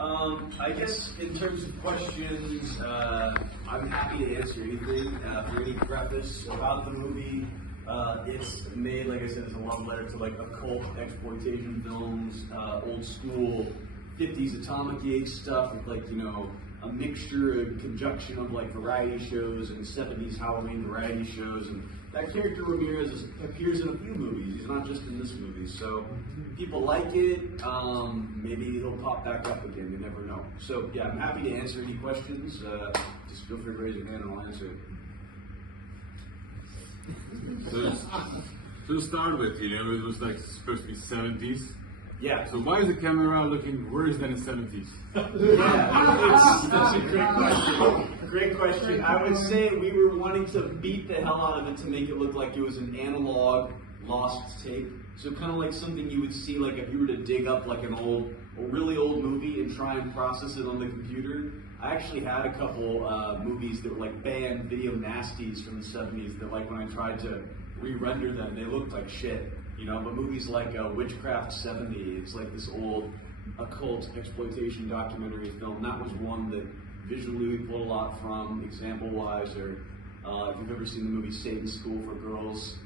I guess in terms of questions, I'm happy to answer anything. For any preface about the movie, it's made, like I said, as a love letter to like occult exploitation films, old school 50s atomic age stuff with like, a mixture, a conjunction of like variety shows and 70s Halloween variety shows. And that character Ramirez appears in a few movies. He's not just in this movie. So people like it. Maybe he'll pop back up again. You never know. So yeah, I'm happy to answer any questions. Just feel free to raise your hand and I'll answer it. So to start with, it was like supposed to be 70s. Yeah. So why is the camera looking worse than in 70s? Yeah, that's a great question. Great question. I would say we were wanting to beat the hell out of it to make it look like it was an analog lost tape. So kind of like something you would see like if you were to dig up like a really old movie and try and process it on the computer. I actually had a couple movies that were like banned video nasties from the 70s that like when I tried to re-render them, they looked like shit. But movies like Witchcraft 70, it's like this old occult exploitation documentary film. That was one that visually we pulled a lot from, example-wise, or if you've ever seen the movie Satan's School for Girls,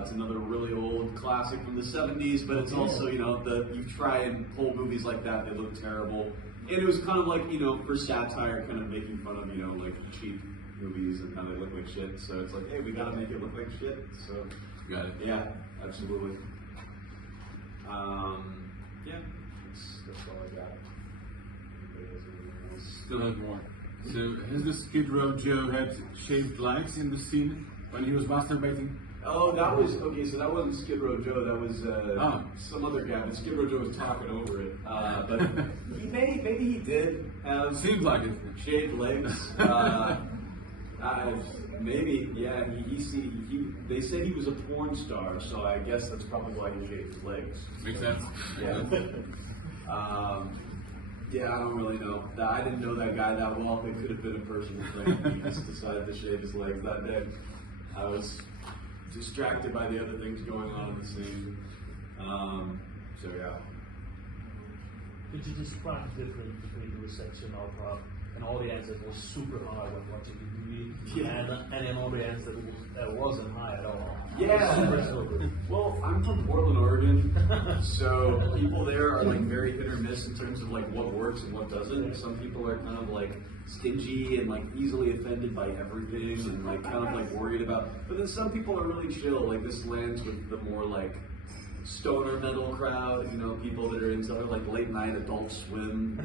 it's another really old classic from the 70s, but it's also, you try and pull movies like that, they look terrible. And it was kind of like, for satire, kind of making fun of, like cheap movies and how they look like shit. So it's like, hey, we gotta make it look like shit. So, got it. Yeah, absolutely. Yeah, that's all I got. Still have more. So has the Skid Row Joe had shaved legs in the scene when he was masturbating? Oh, that was, okay, so that wasn't Skid Row Joe, that was some other guy, but Skid Row Joe was talking over it. But maybe he did have Seems like it. shaved legs. Maybe, yeah. They said he was a porn star, so I guess that's probably why he shaved his legs. Makes sense. Yeah. Yeah, I don't really know. I didn't know that guy that well. It could have been a personal thing. He just decided to shave his legs that day. I was distracted by the other things going on in the scene. So yeah. Could you describe the difference between the reception of an audience that was super high when watching the movie and an audience that wasn't high at all? Yeah. Super sober. Well, I'm from Portland, Oregon, so people there are like very hit or miss in terms of like what works and what doesn't. Some people are kind of like stingy and like easily offended by everything and like kind of like worried about. But then some people are really chill. Like this lands with the more like stoner metal crowd. People that are into like late night Adult Swim.